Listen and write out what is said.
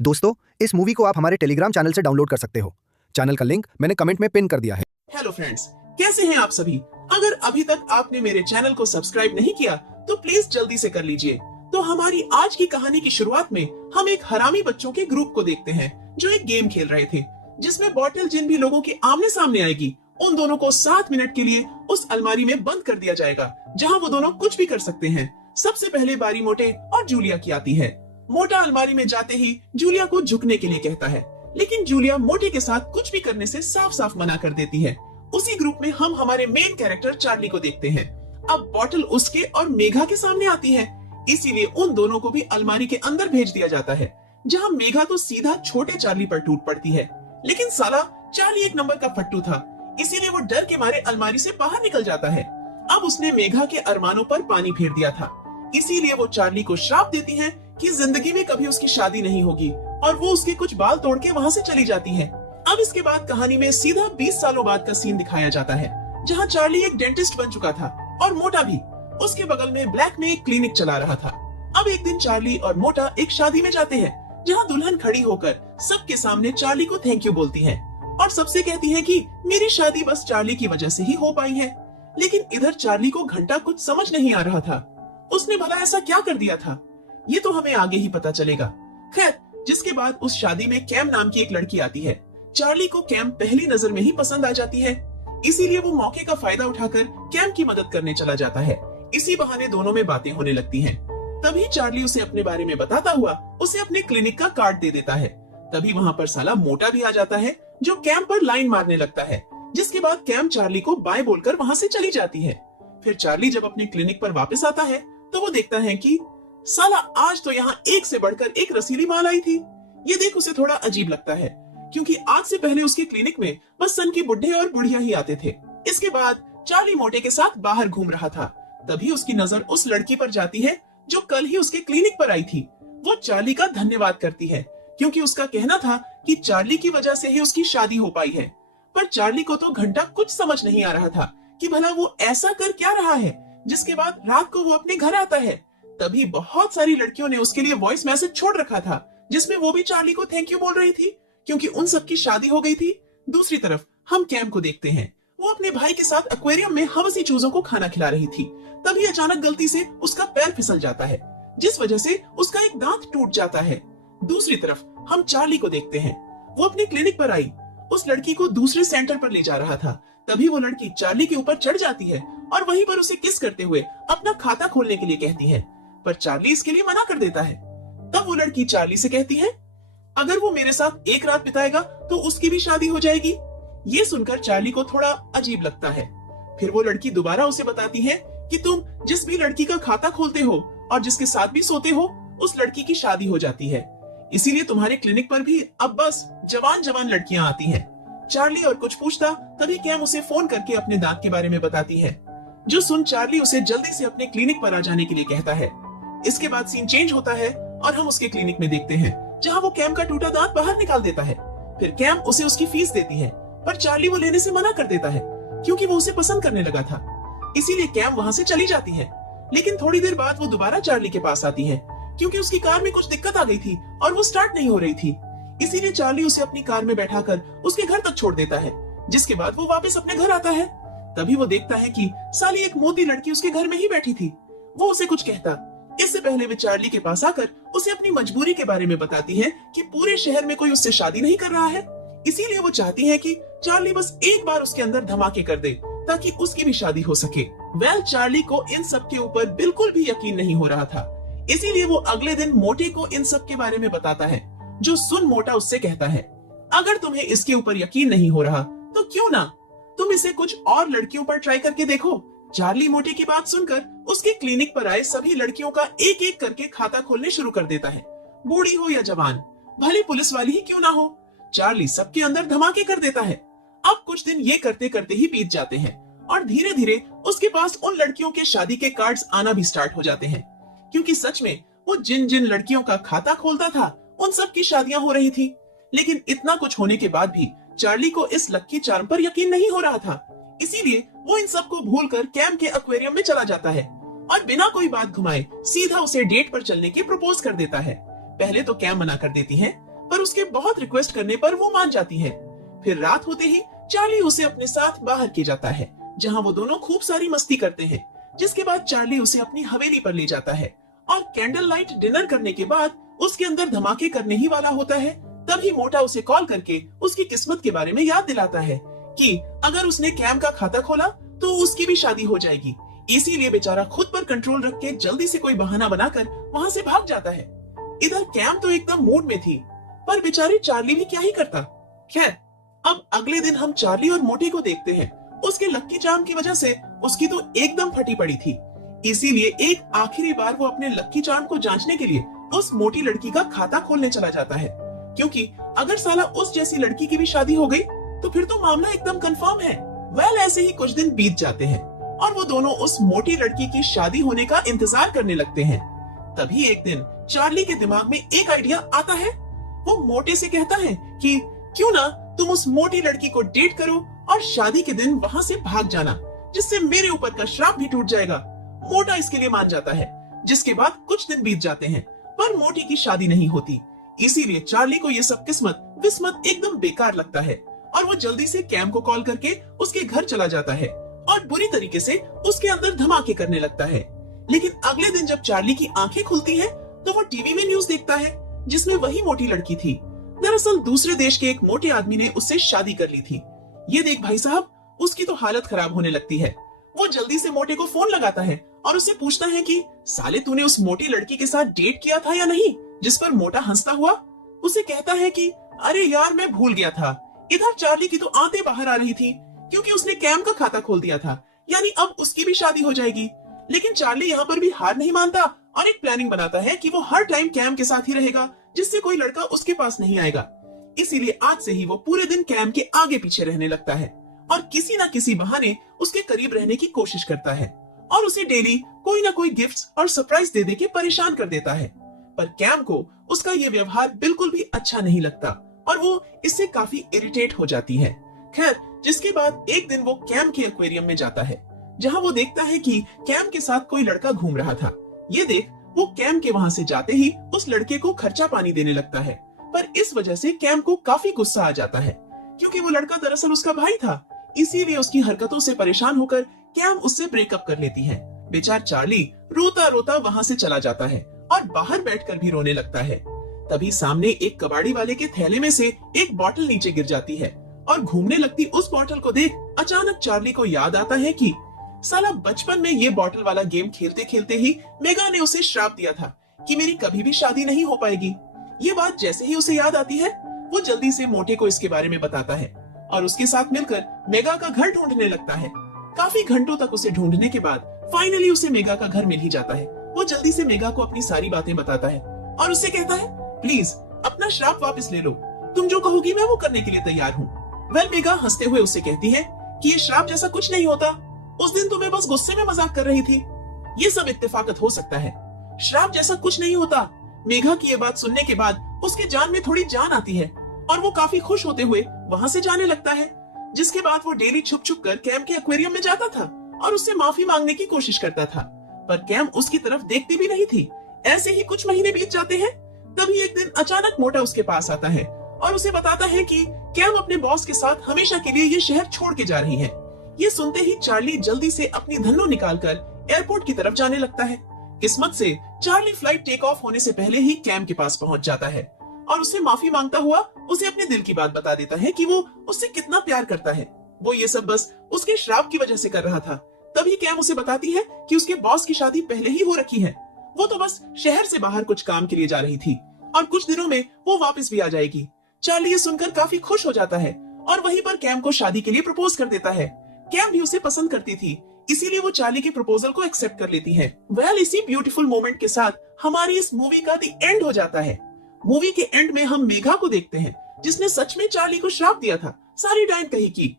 दोस्तों, इस मूवी को आप हमारे टेलीग्राम चैनल से डाउनलोड कर सकते हो। चैनल का लिंक मैंने कमेंट में पिन कर दिया है। हेलो फ्रेंड्स, कैसे हैं आप सभी। अगर अभी तक आपने मेरे चैनल को सब्सक्राइब नहीं किया तो प्लीज जल्दी से कर लीजिए। तो हमारी आज की कहानी की शुरुआत में हम एक हरामी बच्चों के ग्रुप को देखते हैं जो एक गेम खेल रहे थे जिसमें बॉटल जिन भी लोगों के आमने सामने आएगी उन दोनों को 7 मिनट के लिए उस अलमारी में बंद कर दिया जाएगा जहां वो दोनों कुछ भी कर सकते हैं। सबसे पहले बारी मोटे और जूलिया की आती है। मोटा अलमारी में जाते ही जूलिया को झुकने के लिए कहता है, लेकिन जूलिया मोटे के साथ कुछ भी करने से साफ साफ मना कर देती है। उसी ग्रुप में हम हमारे मेन कैरेक्टर चार्ली को देखते हैं। अब बॉटल उसके और मेघा के सामने आती है, इसीलिए उन दोनों को भी अलमारी के अंदर भेज दिया जाता है, जहां मेघा तो सीधा छोटे चार्ली पर टूट पड़ती है। लेकिन साला चार्ली एक नंबर का फट्टू था, इसीलिए वो डर के मारे अलमारी से बाहर निकल जाता है। अब उसने मेघा के अरमानों पर पानी फेर दिया था, इसीलिए वो चार्ली को श्राप देती है कि जिंदगी में कभी उसकी शादी नहीं होगी और वो उसके कुछ बाल तोड़ के वहाँ से चली जाती है। अब इसके बाद कहानी में सीधा 20 सालों बाद का सीन दिखाया जाता है, जहाँ चार्ली एक डेंटिस्ट बन चुका था और मोटा भी उसके बगल में ब्लैक में एक क्लिनिक चला रहा था। अब एक दिन चार्ली और मोटा एक शादी में जाते हैं, जहाँ दुल्हन खड़ी होकर सबके सामने चार्ली को थैंक यू बोलती है और सबसे कहती है कि मेरी शादी बस चार्ली की वजह से ही हो पाई है। लेकिन इधर चार्ली को घंटा कुछ समझ नहीं आ रहा था, उसने भला ऐसा क्या कर दिया था, ये तो हमें आगे ही पता चलेगा। खैर, जिसके बाद उस शादी में कैम नाम की एक लड़की आती है। चार्ली को कैम पहली नजर में ही पसंद आ जाती है, इसीलिए वो मौके का फायदा उठाकर कैम की मदद करने चला जाता है। इसी बहाने दोनों में बातें होने लगती हैं। तभी चार्ली उसे अपने बारे में बताता हुआ उसे अपने क्लिनिक का कार्ड दे देता है। तभी वहाँ पर साला मोटा भी आ जाता है जो कैम पर लाइन मारने लगता है, जिसके बाद कैम चार्ली को बाय बोलकर वहाँ से चली जाती है। फिर चार्ली जब अपने क्लिनिक पर वापस आता है तो वो देखता है कि साला आज तो यहाँ एक से बढ़कर एक रसीली माल आई थी। ये देख उसे थोड़ा अजीब लगता है, क्योंकि आज से पहले उसके क्लिनिक में बस सन की बुढ़े और बुढ़िया ही आते थे। इसके बाद चार्ली मोटे के साथ बाहर घूम रहा था, तभी उसकी नजर उस लड़की पर जाती है जो कल ही उसके क्लिनिक पर आई थी। वो चार्ली का धन्यवाद करती है, क्योंकि उसका कहना था कि चार्ली की वजह से ही उसकी शादी हो पाई है। पर चार्ली को तो घंटा कुछ समझ नहीं आ रहा था कि भला वो ऐसा कर क्या रहा है। जिसके बाद रात को वो अपने घर आता है, तभी बहुत सारी लड़कियों ने उसके लिए वॉइस मैसेज छोड़ रखा था, जिसमें वो भी चार्ली को थैंक यू बोल रही थी, क्योंकि उन सबकी शादी हो गई थी। दूसरी तरफ हम कैम को देखते हैं, वो अपने भाई के साथ एक्वेरियम में हवसी चूजों को खाना खिला रही थी। तभी अचानक गलती से उसका पैर फिसल जाता है, जिस वजह से उसका एक दांत टूट जाता है। दूसरी तरफ हम चार्ली को देखते हैं, वो अपने क्लिनिक पर आई उस लड़की को दूसरे सेंटर पर ले जा रहा था। तभी वो लड़की चार्ली के ऊपर चढ़ जाती है और वहीं पर उसे किस करते हुए अपना खाता खोलने के लिए कहती है, पर चार्ली इसके लिए मना कर देता है। तब वो लड़की चार्ली से कहती है, अगर वो मेरे साथ एक रात बिताएगा तो उसकी भी शादी हो जाएगी। ये सुनकर चार्ली को थोड़ा अजीब लगता है। फिर वो लड़की दोबारा उसे बताती है कि तुम जिस भी लड़की का खाता खोलते हो और जिसके साथ भी सोते हो उस लड़की की शादी हो जाती है, इसीलिए तुम्हारे क्लिनिक पर भी अब बस जवान जवान लड़कियां आती हैं। चार्ली और कुछ पूछता, तभी कैम उसे फोन करके अपने दांत के बारे में बताती है, जो सुन चार्ली उसे जल्दी से अपने क्लिनिक पर आ जाने के लिए कहता है। इसके बाद सीन चेंज होता है और हम उसके क्लिनिक में देखते हैं, जहां वो कैम का टूटा दांत बाहर निकाल देता है। फिर कैम उसे उसकी फीस देती है, पर चार्ली वो लेने से मना कर देता है, क्योंकि वो उसे पसंद करने लगा था। इसीलिए कैम वहां से चली जाती है। लेकिन थोड़ी देर बाद वो दोबारा चार्ली के पास आती है, क्योंकि उसकी कार में कुछ दिक्कत आ गई थी और वो स्टार्ट नहीं हो रही थी। इसीलिए चार्ली उसे अपनी कार में बैठाकर उसके घर तक छोड़ देता है, जिसके बाद वो वापस अपने घर आता है। तभी वो देखता है कि साली एक मोटी लड़की उसके घर में ही बैठी थी। वो उसे कुछ कहता, इससे पहले वे चार्ली के पास आकर उसे अपनी मजबूरी के बारे में बताती है कि पूरे शहर में कोई उससे शादी नहीं कर रहा है, इसीलिए वो चाहती है कि चार्ली बस एक बार उसके अंदर धमाके कर दे ताकि उसकी भी शादी हो सके। चार्ली को इन सब के ऊपर बिल्कुल भी यकीन नहीं हो रहा था, इसीलिए वो अगले दिन मोटे को इन सब के बारे में बताता है, जो सुन मोटा उससे कहता है, अगर तुम्हें इसके ऊपर यकीन नहीं हो रहा तो क्यों ना तुम इसे कुछ और लड़कियों पर ट्राई करके देखो। चार्ली मोटे की बात सुनकर उसके क्लिनिक पर आए सभी लड़कियों का एक एक करके खाता खोलने शुरू कर देता है, बूढ़ी हो या जवान, भले पुलिस वाली ही क्यों ना हो। चार्ली सबके अंदर धमाके कर देता है। अब कुछ दिन ये करते करते ही बीत जाते हैं और धीरे धीरे उसके पास उन लड़कियों के शादी के कार्ड्स आना भी स्टार्ट हो जाते हैं, क्योंकि सच में वो जिन जिन लड़कियों का खाता खोलता था उन सब की शादियां हो रही थी। लेकिन इतना कुछ होने के बाद भी चार्ली को इस लकी चार्म पर यकीन नहीं हो रहा था, इसीलिए वो इन सब को भूलकर कैम के एक्वेरियम में चला जाता है और बिना कोई बात घुमाए सीधा उसे डेट पर चलने की प्रपोज कर देता है। पहले तो कैम मना कर देती है, पर उसके बहुत रिक्वेस्ट करने पर वो मान जाती है। फिर रात होते ही चार्ली उसे अपने साथ बाहर ले जाता है, जहाँ वो दोनों खूब सारी मस्ती करते हैं। जिसके बाद चार्ली उसे अपनी हवेली पर ले जाता है और कैंडल लाइट डिनर करने के बाद उसके अंदर धमाके करने ही वाला होता है। तभी मोटा उसे कॉल करके उसकी किस्मत के बारे में याद दिलाता है कि अगर उसने कैम का खाता खोला तो उसकी भी शादी हो जाएगी। इसीलिए बेचारा खुद पर कंट्रोल रख के जल्दी से कोई बहाना बनाकर वहाँ से भाग जाता है। इधर कैम तो एकदम मूड में थी, पर बेचारी चार्ली भी क्या ही करता। खैर, अब अगले दिन हम चार्ली और मोटी को देखते हैं। उसके लक्की चार्म की वजह से उसकी तो एकदम फटी पड़ी थी। इसीलिए एक आखिरी बार वो अपने लक्की चार्म को जांचने के लिए उस मोटी लड़की का खाता खोलने चला जाता है, क्योंकि अगर साला उस जैसी लड़की की भी शादी हो गई तो फिर तो मामला एकदम कंफर्म है। वेल, ऐसे ही कुछ दिन बीत जाते हैं और वो दोनों उस मोटी लड़की की शादी होने का इंतजार करने लगते हैं। तभी एक दिन चार्ली के दिमाग में एक आइडिया आता है। वो मोटे से कहता है कि क्यों ना तुम उस मोटी लड़की को डेट करो और शादी के दिन वहां से भाग जाना, जिससे मेरे ऊपर का श्राप भी टूट जाएगा। मोटा इसके लिए मान जाता है। जिसके बाद कुछ दिन बीत जाते हैं, पर मोटी की शादी नहीं होती। इसीलिए चार्ली को ये सब किस्मत विस्मत एकदम बेकार लगता है और वो जल्दी से कैम को कॉल करके उसके घर चला जाता है और बुरी तरीके से उसके अंदर धमाके करने लगता है। लेकिन अगले दिन जब चार्ली की आंखें खुलती हैं, तो वो टीवी में न्यूज देखता है जिसमें वही मोटी लड़की थी। दरअसल दूसरे देश के एक मोटे आदमी ने उससे शादी कर ली थी। ये देख भाई साहब, उसकी तो हालत खराब होने लगती है। वो जल्दी से मोटे को फोन लगाता है और उससे पूछता है कि साले तूने उस मोटी लड़की के साथ डेट किया था या नहीं। जिस पर मोटा हंसता हुआ उसे कहता है कि अरे यार, मैं भूल गया था। इधर चार्ली की तो आंतें बाहर आ रही थी, क्योंकि उसने कैम का खाता खोल दिया था, यानी अब उसकी भी शादी हो जाएगी। लेकिन चार्ली यहाँ पर भी हार नहीं मानता और एक प्लानिंग बनाता है कि वो हर टाइम कैम के साथ ही रहेगा, जिससे कोई लड़का उसके पास नहीं आएगा। इसीलिए आज से ही वो पूरे दिन कैम के आगे पीछे रहने लगता है और किसी न किसी बहाने उसके करीब रहने की कोशिश करता है और उसे डेली कोई ना कोई गिफ्ट्स और सरप्राइज दे के परेशान कर देता है। पर कैम को उसका ये व्यवहार बिल्कुल भी अच्छा नहीं लगता और वो इससे काफी इरिटेट हो जाती है। खैर, जिसके बाद एक दिन वो कैम के एक्वेरियम में जाता है, जहाँ वो देखता है कि कैम के साथ कोई लड़का घूम रहा था। ये देख वो कैम के वहाँ से जाते ही उस लड़के को खर्चा पानी देने लगता है, पर इस वजह से कैम को काफी गुस्सा आ जाता है, क्योंकि वो लड़का दरअसल उसका भाई था। इसीलिए उसकी हरकतों से परेशान होकर कैम उससे ब्रेकअप कर लेती है। बेचारा चार्ली रोता रोता वहाँ से चला जाता है और बाहर बैठकर भी रोने लगता है। तभी सामने एक कबाड़ी वाले के थैले में से एक बोतल नीचे गिर जाती है और घूमने लगती उस बोतल को देख अचानक चार्ली को याद आता है कि साला बचपन में ये बोतल वाला गेम खेलते खेलते ही मेगा ने उसे श्राप दिया था कि मेरी कभी भी शादी नहीं हो पाएगी। ये बात जैसे ही उसे याद आती है, वो जल्दी से मोटे को इसके बारे में बताता है और उसके साथ मिलकर मेगा का घर ढूंढने लगता है। काफी घंटों तक उसे ढूंढने के बाद फाइनली उसे मेगा का घर मिल ही जाता है। वो जल्दी से मेगा को अपनी सारी बातें बताता है और उससे कहता है, प्लीज अपना श्राप वापस ले लो, तुम जो कहोगी मैं वो करने के लिए तैयार हूँ। वेल, मेगा हंसते हुए उससे कहती है कि ये श्राप जैसा कुछ नहीं होता, उस दिन तो मैं बस गुस्से में मजाक कर रही थी। ये सब इत्तेफाकत हो सकता है, श्राप जैसा कुछ नहीं होता। मेघा की ये बात सुनने के बाद उसके जान में थोड़ी जान आती है और वो काफी खुश होते हुए वहाँ से जाने लगता है। जिसके बाद वो डेली छुप छुप कर कैम के एक्वेरियम में जाता था और उससे माफी मांगने की कोशिश करता था, पर कैम उसकी तरफ देखती भी नहीं थी। ऐसे ही कुछ महीने बीत जाते हैं। तभी एक दिन अचानक मोटा उसके पास आता है और उसे बताता है कि कैम अपने बॉस के साथ हमेशा के लिए ये शहर छोड़ के जा रही है। ये सुनते ही चार्ली जल्दी से अपनी धन्नो निकालकर एयरपोर्ट की तरफ जाने लगता है। किस्मत से चार्ली फ्लाइट टेक ऑफ होने से पहले ही कैम के पास पहुंच जाता है और उससे माफी मांगता हुआ उसे अपने दिल की बात बता देता है कि वो उससे कितना प्यार करता है। वो ये सब बस उसके श्राप की वजह से कर रहा था। तभी कैम उसे बताती है कि उसके बॉस की शादी पहले ही हो रखी है, वो तो बस शहर से बाहर कुछ काम के लिए जा रही थी और कुछ दिनों में वो वापस भी आ जाएगी। चार्ली ये सुनकर काफी खुश हो जाता है और वहीं पर कैम को शादी के लिए प्रपोज कर देता है। कैम भी उसे पसंद करती थी, इसीलिए वो चार्ली के प्रपोजल को एक्सेप्ट कर लेती है। वेल, इसी ब्यूटीफुल मोमेंट के साथ हमारी इस मूवी का द एंड हो जाता है। मूवी के एंड में हम मेघा को देखते हैं, जिसने सच में चार्ली को श्राप दिया था, सारी डायन कही की।